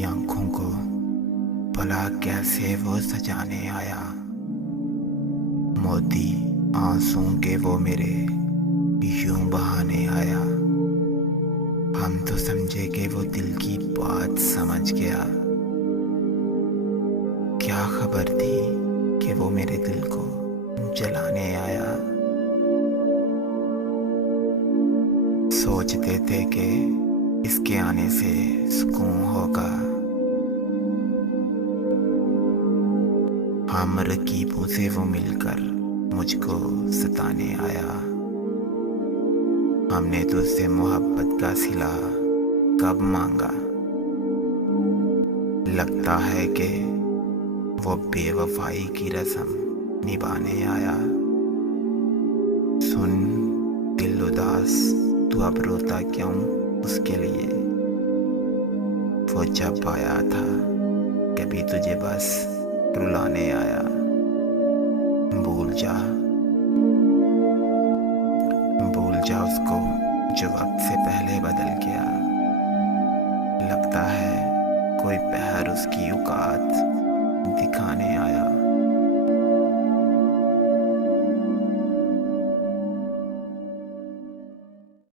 मेरी आंखों को भला कैसे वो सजाने आया। मोती आंसुओं के वो मेरे यूं बहाने आया। हम तो समझे कि वो दिल की बात समझ गया। क्या खबर थी कि वो मेरे दिल को जलाने आया। सोचते थे कि इसके आने से सुकून होगा। हम रकीबों से वो मिलकर मुझको सताने आया। हमने तुझसे मोहब्बत का सिला कब मांगा। लगता है कि वो बेवफाई की रस्म निभाने आया। सुन दिल उदास तू अब रोता क्यों उसके लिए। वो जब आया था कभी तुझे बस रुलाने आया। भूल जा उसको जो वक्त से पहले बदल गया। लगता है कोई पहर उसकी औकात